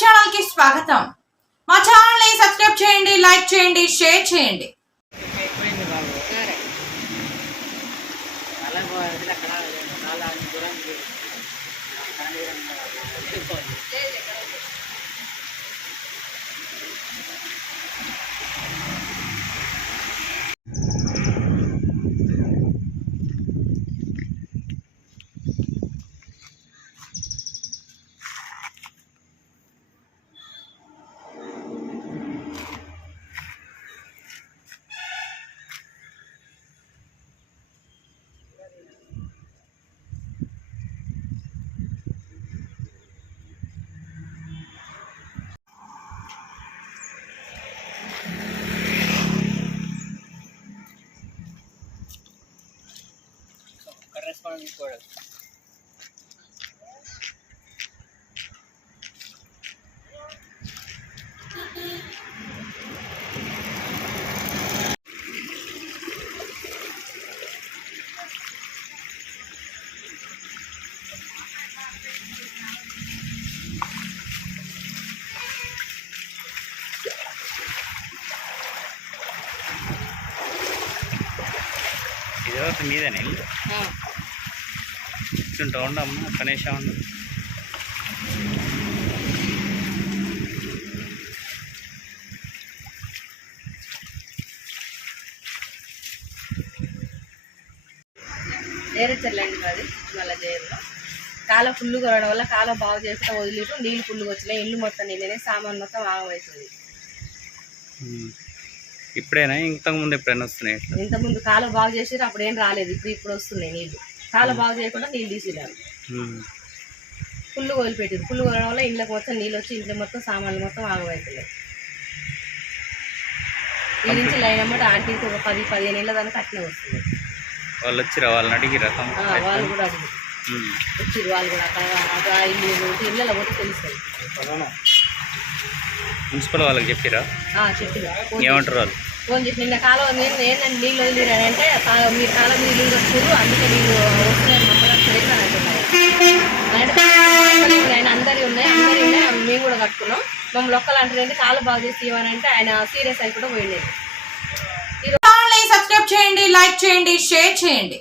Channel స్వాగతం. మా ఛానల్ని సబ్స్క్రైబ్ చేయండి లైక్ చేయండి షేర్ చేయండి. అక్కడ para mi corazón. Dios, miden él. ఇల్లు ఇట్లుంటా ఉండమ్మా కనీసం ఉండు. నేరచర్లండి మాది మళ్ళీ జైల్లో కాలం ఫుల్ కొరడం వల్ల కాలం బాగు చేస్తే వదిలిటు నీళ్ళు ఫుల్గా వచ్చినాయి ఇల్లు మొత్తం నిన్ననే సామాన్ మొత్తం ఆగమవుతుంది. ఇప్పుడేనా? ఇంతకు ముందు ఎప్పుడైనా వస్తున్నాయి ఇంతకుముందు కాలం బాగు చేసిరు అప్పుడు ఏం రాలేదు ఇప్పుడు ఇప్పుడు వస్తున్నాయి నీళ్ళు. కాలం బాగు చేయకుండా నీళ్ళు తీసిరారు ఉమ్. ఫుల్ వదిలిపెట్టారు ఫుల్ కొరడం వల్ల ఇంట్లోకి మొత్తం నీళ్ళు వచ్చి ఇంట్లో మొత్తం సామాన్లు మొత్తం ఆగమవుతున్నాయి ఈ నుంచి లైన్ అమ్మట ఆంటీకి ఒక పది పదిహేను ఏళ్ళ దానికి అట్లే వస్తుంది. వాళ్ళు వచ్చిరా వాళ్ళని అడిగిరా ఆ, వాళ్ళు కూడా అడిగి వచ్చిర్రు వాళ్ళు కూడా అక్కడ ఇల్లు ఇళ్ళలో తెలుస్తుంది మున్సిపల్ వాళ్ళకి చెప్పిరా? ఫోన్ ఏమంటారు వాళ్ళు? ఫోన్ చేసి నిన్న కాలం నేను ఏంటంటే నీళ్ళు వదిలిరని అంటే మీరు కాలం మీరు నీళ్ళు వచ్చారు అందుకే నీళ్ళు వస్తున్నాయి మమ్మల్ని సరిగ్గా అంటున్నారు ఆయన అందరి ఉన్నాయి అందరి ఉన్నాయి మేము కూడా కట్టుకున్నాం. మమ్మల్ని ఒక్కలు కాలు బాగు చేసి ఇవ్వని అంటే ఆయన సీరియస్ అయి కూడా పోయిండేది సబ్స్క్రైబ్ చేయండి లైక్ చేయండి షేర్ చేయండి.